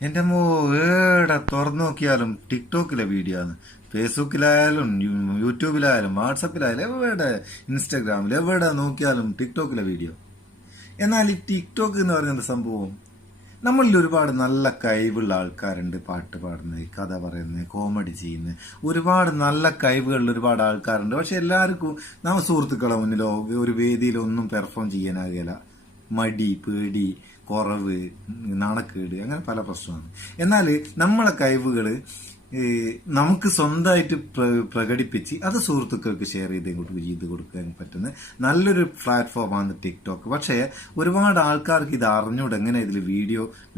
എൻ്റെ അമ്മോ ഏടെ തുറന്നു നോക്കിയാലും ടിക്ടോക്കിലെ വീഡിയോ ആണ്. ഫേസ്ബുക്കിലായാലും യൂട്യൂബിലായാലും വാട്സപ്പിലായാലും എവിടെ, ഇൻസ്റ്റാഗ്രാമിൽ എവിടെ നോക്കിയാലും ടിക്ടോക്കിലെ വീഡിയോ. എന്നാൽ ഈ ടിക്ടോക്ക് എന്ന് പറയുന്ന സംഭവം, നമ്മളിൽ ഒരുപാട് നല്ല കഴിവുള്ള ആൾക്കാരുണ്ട്. പാട്ട് പാടുന്നത്, കഥ പറയുന്നത്, കോമഡി ചെയ്യുന്നത്, ഒരുപാട് നല്ല കഴിവുകളുള്ള ഒരുപാട് ആൾക്കാരുണ്ട്. പക്ഷെ എല്ലാവർക്കും നമ്മ സുഹൃത്തുക്കളെ മുന്നിലോ ഒരു വേദിയിലോ ഒന്നും പെർഫോം ചെയ്യാനാകില്ല. മടി, പേടി, കുറവ്, നാണക്കേട്, അങ്ങനെ പല പ്രശ്നമാണ്. എന്നാൽ നമ്മളെ കഴിവുകൾ നമുക്ക് സ്വന്തമായിട്ട് പ്രകടിപ്പിച്ച് അത് സുഹൃത്തുക്കൾക്ക് ഷെയർ ചെയ്ത് കൊടുക്കാൻ പറ്റുന്ന നല്ലൊരു പ്ലാറ്റ്ഫോമാണ് ടിക്ടോക്ക്. പക്ഷേ ഒരുപാട് ആൾക്കാർക്ക് ഇത് അറിഞ്ഞൂടെ എങ്ങനെ ഇതിൽ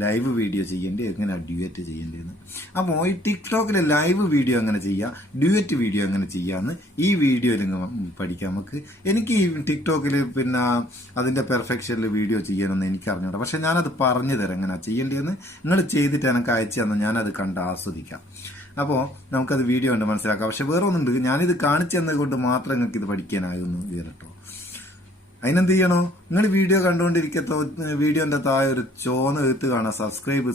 ലൈവ് വീഡിയോ ചെയ്യേണ്ടത്, എങ്ങനെ ഡ്യുവറ്റ് ചെയ്യേണ്ടതെന്ന്. അപ്പോൾ ഈ ടിക്ടോക്കിലെ ലൈവ് വീഡിയോ എങ്ങനെ ചെയ്യാം, ഡ്യുവറ്റ് വീഡിയോ എങ്ങനെ ചെയ്യാമെന്ന് ഈ വീഡിയോയിൽ പഠിക്കാം നമുക്ക്. എനിക്ക് ഈ ടിക്ടോക്കിൽ പിന്നെ അതിൻ്റെ പെർഫെക്ഷനിൽ വീഡിയോ ചെയ്യാനൊന്നും എനിക്ക് അറിഞ്ഞൂടാ. പക്ഷെ ഞാനത് പറഞ്ഞു തരാം എങ്ങനെയാണ് ചെയ്യേണ്ടതെന്ന്. നിങ്ങൾ ചെയ്തിട്ട് എനിക്ക് അയച്ചു തന്നാൽ ഞാനത് കണ്ട് ആസ്വദിക്കാം. അപ്പോൾ നമുക്കത് വീഡിയോ ഉണ്ട് മനസ്സിലാക്കാം. പക്ഷെ വേറെ ഒന്നുണ്ട്, ഞാനിത് കാണിച്ചു തന്നത് കൊണ്ട് മാത്രം നിങ്ങൾക്ക് ഇത് പഠിക്കാനാകുന്നു കേട്ടോ. അതിനെന്ത് ചെയ്യണോ, നിങ്ങൾ വീഡിയോ കണ്ടുകൊണ്ടിരിക്കത്തോ വീഡിയോന്റെ താഴെ ഒരു ചോന്ന എഴുത്ത് കാണാം, സബ്സ്ക്രൈബ്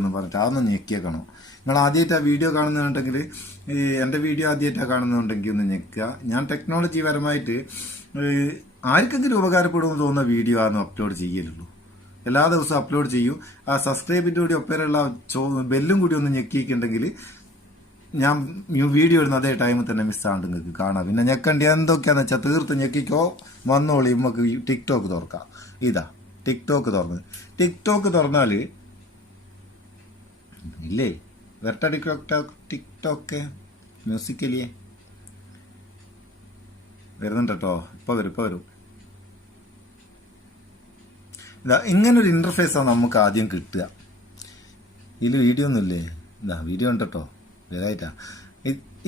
എന്ന് പറഞ്ഞിട്ട് അതൊന്ന് ഞെക്കിയേക്കണോ. നിങ്ങൾ ആദ്യമായിട്ട് ആ വീഡിയോ കാണുന്നുണ്ടെങ്കിൽ, എൻ്റെ വീഡിയോ ആദ്യമായിട്ടാണ് കാണുന്നുണ്ടെങ്കിൽ ഒന്ന് ഞെക്കുക. ഞാൻ ടെക്നോളജി പരമായിട്ട് ആർക്കെങ്കിലും ഉപകാരപ്പെടുമെന്ന് തോന്നുന്ന വീഡിയോ ആണ് അപ്ലോഡ് ചെയ്യലുള്ളൂ. എല്ലാ ദിവസവും അപ്ലോഡ് ചെയ്യും. ആ സബ്സ്ക്രൈബിൻ്റെ കൂടി ഒപ്പേറുള്ള ബെല്ലും കൂടി ഒന്ന് ഞെക്കിയിട്ടുണ്ടെങ്കിൽ ഞാൻ വീഡിയോ ഇടുന്ന അതേ ടൈമിൽ തന്നെ മിസ്സാണ്ട് നിങ്ങൾക്ക് കാണാം. പിന്നെ ഞെക്കണ്ടി എന്തൊക്കെയാന്ന് വെച്ചാൽ തീർത്ത് ഞെക്കിക്കോ, വന്നോളി. നമുക്ക് ടിക്ടോക്ക് തുറക്കാം. ഇതാ ടിക്ടോക്ക് തുറന്നാൽ ഇല്ലേ, വരട്ടെ ടിക്ടോക്ക് മ്യൂസിക്കലിയേ വരുന്നുണ്ട് കേട്ടോ. ഇപ്പൊ വരും. ഇതാ ഇങ്ങനൊരു ഇന്റർഫേസാണ് നമുക്ക് ആദ്യം കിട്ടുക. ഇതിൽ വീഡിയോ ഒന്നുമില്ലേ, ഇതാ വീഡിയോ ഉണ്ട് കേട്ടോ. ഇതായിട്ടാ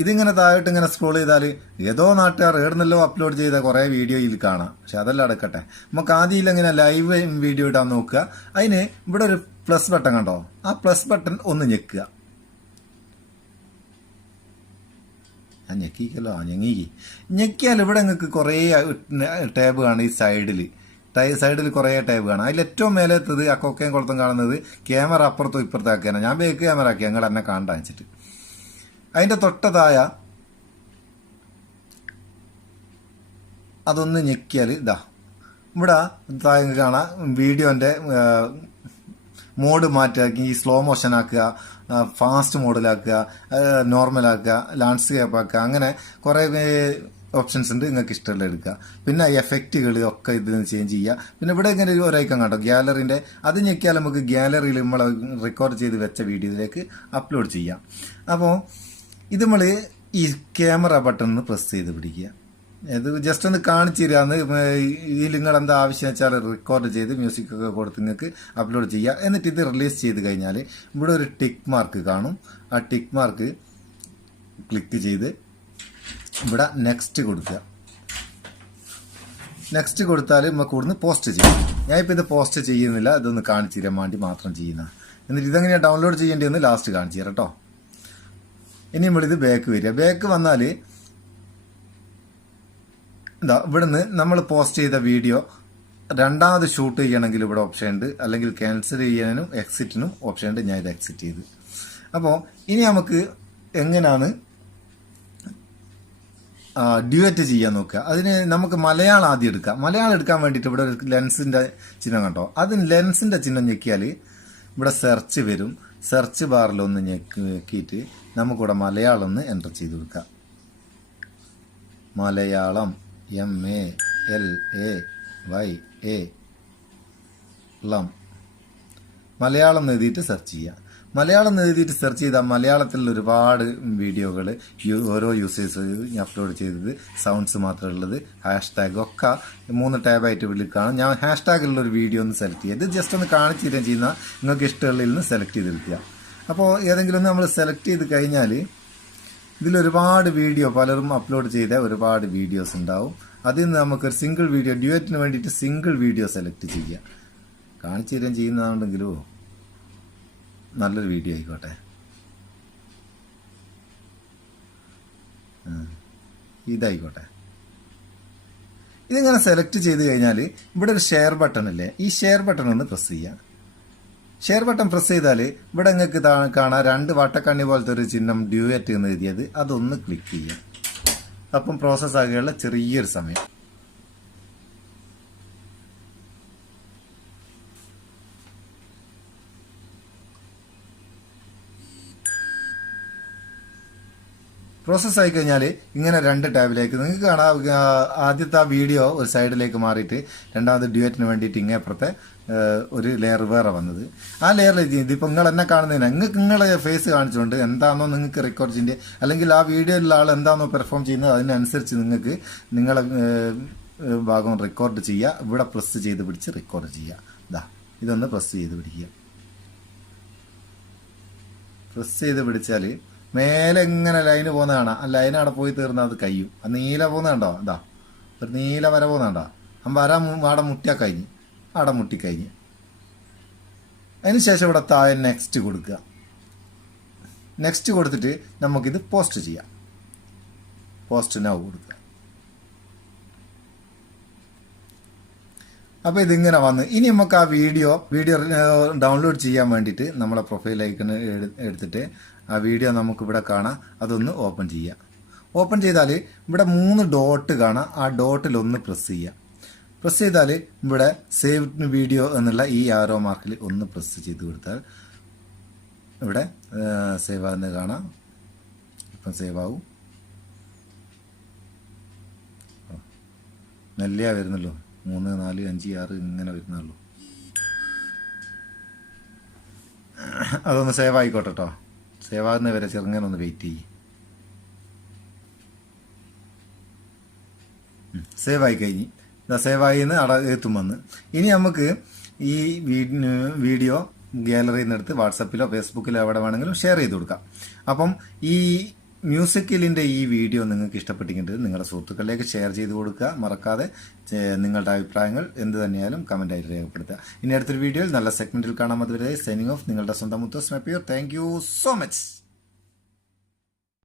ഇതിങ്ങനെ താഴോട്ട് ഇങ്ങനെ സ്ക്രോൾ ചെയ്താൽ ഏതോ നാട്ടുകാർ ഏടുന്നല്ലോ അപ്ലോഡ് ചെയ്ത കുറേ വീഡിയോ ഇതിൽ കാണാം. പക്ഷെ അതെല്ലാം അടക്കട്ടെ. നമുക്ക് ആദ്യം ഇങ്ങനെ ലൈവ് വീഡിയോ ഇടാൻ നോക്കുക. അതിന് ഇവിടെ ഒരു പ്ലസ് ബട്ടൺ കണ്ടോ, ആ പ്ലസ് ബട്ടൺ ഒന്ന് ഞെക്കുക. ഞാൻ ഞെക്കിക്കല്ലോ, ഞെക്കിയാൽ ഇവിടെ നിങ്ങൾക്ക് കുറേ ടാബ് കാണും. ഈ സൈഡിൽ കുറേ ടാബ് കാണാം. അതിൽ ഏറ്റവും മേലെത്തത് ആ കൊക്കയും കുളത്തും കാണുന്നത് ക്യാമറ അപ്പുറത്തും ഇപ്പുറത്താക്കിയാണ്. ഞാൻ ബേക്ക് ക്യാമറ ആക്കി, ഞങ്ങൾ എന്നെ കാണിച്ചിട്ട്. അതിൻ്റെ തൊട്ടതായ അതൊന്ന് ഞെക്കിയാൽ ഇതാ ഇവിടെ താഴെ കാണാം വീഡിയോൻ്റെ മോഡ് മാറ്റാക്കി, സ്ലോ മോഷൻ ആക്കുക, ഫാസ്റ്റ് മോഡിലാക്കുക, നോർമലാക്കുക, ലാൻഡ്സ്കേപ്പ് ആക്കുക, അങ്ങനെ കുറേ ഓപ്ഷൻസ് ഉണ്ട്. നിങ്ങൾക്ക് ഇഷ്ടമുള്ള എടുക്കുക. പിന്നെ എഫക്റ്റുകൾ ഒക്കെ ഇതിന് ചേഞ്ച് ചെയ്യുക. പിന്നെ ഇവിടെ ഇങ്ങനെ ഒരു ഐക്കൺ കണ്ടോ ഗ്യാലറിൻ്റെ, അത് ഞെക്കിയാൽ നമുക്ക് ഗ്യാലറിയിൽ നമ്മൾ റെക്കോർഡ് ചെയ്ത് വെച്ച വീഡിയോയിലേക്ക് അപ്ലോഡ് ചെയ്യാം. അപ്പോൾ ഇത് നമ്മൾ ഈ ക്യാമറ ബട്ടൺ പ്രസ് ചെയ്ത് പിടിക്കുക. ഇത് ജസ്റ്റ് ഒന്ന് കാണിച്ചു തരാന്ന്. ഈ നിങ്ങൾ എന്താ ആവശ്യം വെച്ചാൽ റെക്കോർഡ് ചെയ്ത് മ്യൂസിക്കൊക്കെ കൊടുത്ത് നിങ്ങൾക്ക് അപ്ലോഡ് ചെയ്യുക. എന്നിട്ട് ഇത് റിലീസ് ചെയ്ത് കഴിഞ്ഞാൽ ഇവിടെ ഒരു ടിക്ക് മാർക്ക് കാണും. ആ ടിക്ക് മാർക്ക് ക്ലിക്ക് ചെയ്ത് ഇവിടെ നെക്സ്റ്റ് കൊടുക്കുക. നെക്സ്റ്റ് കൊടുത്താൽ നമുക്ക് ഇവിടുന്ന് പോസ്റ്റ് ചെയ്യാം. ഞാനിപ്പോൾ ഇത് പോസ്റ്റ് ചെയ്യുന്നില്ല, ഇതൊന്ന് കാണിച്ചു തരാൻ വേണ്ടി മാത്രം ചെയ്യുന്ന. എന്നിട്ട് ഇതെങ്ങനെയാണ് ഡൗൺലോഡ് ചെയ്യേണ്ടതെന്ന് ലാസ്റ്റ് കാണിച്ചു തരാം കേട്ടോ. ഇനി നമ്മളിത് ബാക്ക് വരിക. ബാക്ക് വന്നാൽ എന്താ ഇവിടുന്ന് നമ്മൾ പോസ്റ്റ് ചെയ്ത വീഡിയോ രണ്ടാമത് ഷൂട്ട് ചെയ്യണമെങ്കിൽ ഇവിടെ ഓപ്ഷൻ ഉണ്ട്, അല്ലെങ്കിൽ ക്യാൻസൽ ചെയ്യാനും എക്സിറ്റിനും ഓപ്ഷൻ ഉണ്ട്. ഞാൻ ഇത് എക്സിറ്റ് ചെയ്ത്. അപ്പോൾ ഇനി നമുക്ക് എങ്ങനെയാണ് ഡ്യുവറ്റ് ചെയ്യാൻ നോക്കുക. അതിന് നമുക്ക് മലയാളം ആദ്യം എടുക്കാം. മലയാളം എടുക്കാൻ വേണ്ടിയിട്ട് ഇവിടെ ഒരു ലെൻസിൻ്റെ ചിഹ്നം കണ്ടോ, അതിന് ലെൻസിൻ്റെ ചിഹ്നം ഞെക്കിയാൽ ഇവിടെ സെർച്ച് വരും. സെർച്ച് ബാറിലൊന്ന് ഞെക്കിയിട്ട് നമുക്കിവിടെ മലയാളം ഒന്ന് എൻ്റർ ചെയ്ത് കൊടുക്കാം. മലയാളം MALAYALAM മലയാളം എഴുതിയിട്ട് സെർച്ച് ചെയ്യുക. മലയാളം എഴുതിയിട്ട് സെർച്ച് ചെയ്താൽ മലയാളത്തിലുള്ള ഒരുപാട് വീഡിയോകൾ ഓരോ യൂസേഴ്സ് അപ്ലോഡ് ചെയ്തത്, സൗണ്ട്സ് മാത്രമുള്ളത്, ഹാഷ്ടാഗ് ഒക്കെ 3 ടാബായിട്ട് വിളിക്കുകയാണ്. ഞാൻ ഹാഷ്ടാഗിലുള്ളൊരു വീഡിയോ ഒന്ന് സെലക്ട് ചെയ്യുക. ഇത് ജസ്റ്റ് ഒന്ന് കാണിച്ചു തരാൻ ചെയ്യുന്ന നിങ്ങൾക്ക് ഇഷ്ടമുള്ളതിൽ നിന്ന് സെലക്ട് ചെയ്തെടുക്കുക. അപ്പോൾ ഏതെങ്കിലും ഒന്ന് നമ്മൾ സെലക്ട് ചെയ്ത് കഴിഞ്ഞാൽ ഇതിലൊരുപാട് വീഡിയോ പലരും അപ്ലോഡ് ചെയ്ത ഒരുപാട് വീഡിയോസ് ഉണ്ടാവും. അതിൽ നിന്ന് നമുക്കൊരു സിംഗിൾ വീഡിയോ, ഡ്യുവറ്റിന് വേണ്ടിയിട്ട് സിംഗിൾ വീഡിയോ സെലക്ട് ചെയ്യുക. കാണിച്ചു തരാൻ ചെയ്യുന്നതാണെങ്കിലോ നല്ലൊരു വീഡിയോ ആയിക്കോട്ടെ. ഇതായിക്കോട്ടെ. ഇതിങ്ങനെ സെലക്ട് ചെയ്ത് കഴിഞ്ഞാൽ ഇവിടെ ഒരു ഷെയർ ബട്ടൺ ഇല്ലേ, ഈ ഷെയർ ബട്ടൺ ഒന്ന് പ്രസ് ചെയ്യുക. ഷെയർ ബട്ടൺ പ്രസ് ചെയ്താൽ ഇവിടെ നിങ്ങൾക്ക് കാണാം 2 വട്ടക്കണ്ണി പോലത്തെ ഒരു ചിഹ്നം ഡ്യൂയറ്റ് എന്ന് എഴുതിയത്, അതൊന്ന് ക്ലിക്ക് ചെയ്യുക. അപ്പം പ്രോസസ് ആകുകയുള്ള ചെറിയൊരു സമയം. പ്രോസസ്സ് ആയി കഴിഞ്ഞാൽ ഇങ്ങനെ 2 ടാബിലേക്ക് നിങ്ങൾക്ക് കാണാം. ആദ്യത്തെ ആ വീഡിയോ ഒരു സൈഡിലേക്ക് മാറിയിട്ട് രണ്ടാമത് ഡ്യൂയറ്റിന് വേണ്ടിയിട്ട് ഇങ്ങേപ്പുറത്തെ ഒരു ലെയർ വേറെ വന്നത്. ആ ലെയറിൽ ഇതിപ്പോൾ നിങ്ങൾ എന്നെ കാണുന്നതിന് നിങ്ങളെ ഫേസ് കാണിച്ചുകൊണ്ട് എന്താണോ നിങ്ങൾക്ക് റെക്കോർഡ് ചെയ്യേണ്ടത്, അല്ലെങ്കിൽ ആ വീഡിയോയിലുള്ള ആൾ എന്താണോ പെർഫോം ചെയ്യുന്നത് അതിനനുസരിച്ച് നിങ്ങൾക്ക് നിങ്ങളെ ഭാഗം റെക്കോർഡ് ചെയ്യുക. ഇവിടെ പ്രസ് ചെയ്ത് പിടിച്ച് റെക്കോർഡ് ചെയ്യുക. ഇതൊന്ന് പ്രസ് ചെയ്ത് പിടിക്കുക. പ്രസ് ചെയ്ത് പിടിച്ചാൽ മേലെ ഇങ്ങനെ ലൈന് പോകുന്ന കാണാം. ആ ലൈൻ അവിടെ പോയി തീർന്നാൽ അത് കഴിയും. ആ നീല പോകുന്നുണ്ടോ? ഒരു നീല വര പോകുന്നുണ്ടോ? ആ വര അവിടെ മുട്ടിയാൽ കഴിഞ്ഞ്, അവിടെ മുട്ടിക്കഴിഞ്ഞ്. അതിനുശേഷം ഇവിടെ താഴെ നെക്സ്റ്റ് കൊടുക്കുക. നെക്സ്റ്റ് കൊടുത്തിട്ട് നമുക്കിത് പോസ്റ്റ് ചെയ്യാം. പോസ്റ്റ് നൗ കൊടുക്കുക. അപ്പോൾ ഇതിങ്ങനെ വന്ന് ഇനി നമുക്ക് ആ വീഡിയോ ഡൗൺലോഡ് ചെയ്യാൻ വേണ്ടിയിട്ട് നമ്മളെ പ്രൊഫൈൽ ഐക്കൺ എടുത്തിട്ട് ആ വീഡിയോ നമുക്കിവിടെ കാണാം. അതൊന്ന് ഓപ്പൺ ചെയ്യുക. ഓപ്പൺ ചെയ്താൽ ഇവിടെ 3 ഡോട്ട് കാണാം. ആ ഡോട്ടിലൊന്ന് പ്രസ് ചെയ്യുക. പ്രസ് ചെയ്താൽ ഇവിടെ സേവ് വീഡിയോ എന്നുള്ള ഈ ആരോ മാർക്കിൽ ഒന്ന് പ്രസ് ചെയ്ത് കൊടുത്താൽ ഇവിടെ സേവ് ആകുന്നത് കാണാം. ഇപ്പം സേവ് ആവും. നെല്ലിയാ വരുന്നല്ലോ. 3, 4, 5, 6 ഇങ്ങനെ വരുന്നുള്ളൂ. അതൊന്ന് സേവ് ആയിക്കോട്ടെ കേട്ടോ. സേവ് ആകുന്ന വരെ ചെറുങ്ങനെ വെയിറ്റ് ചെയ്യും. സേവ് ആയി കഴിഞ്ഞ് സേവായി എന്ന് അവിടെ എത്തും വന്ന്. ഇനി നമുക്ക് ഈ വീഡിയോ ഗാലറിയിൽ നിന്ന് എടുത്ത് വാട്സപ്പിലോ ഫേസ്ബുക്കിലോ എവിടെ വേണമെങ്കിലും ഷെയർ ചെയ്ത് കൊടുക്കാം. അപ്പം ഈ മ്യൂസിക്കലിൻ്റെ ഈ വീഡിയോ നിങ്ങൾക്ക് ഇഷ്ടപ്പെട്ടിട്ടുണ്ട് നിങ്ങളുടെ സുഹൃത്തുക്കളിലേക്ക് ഷെയർ ചെയ്ത് കൊടുക്കുക. മറക്കാതെ നിങ്ങളുടെ അഭിപ്രായങ്ങൾ എന്ത് തന്നെയാലും കമൻറ്റായിട്ട് രേഖപ്പെടുത്തുക. ഇനി അടുത്തൊരു വീഡിയോയിൽ നല്ല സെഗ്മെൻറ്റിൽ കാണാൻ. അതുവരെ സൈനിങ് ഓഫ്, നിങ്ങളുടെ സ്വന്തം മുത്തോസ് മെപ്പിയോ. Thank you so much.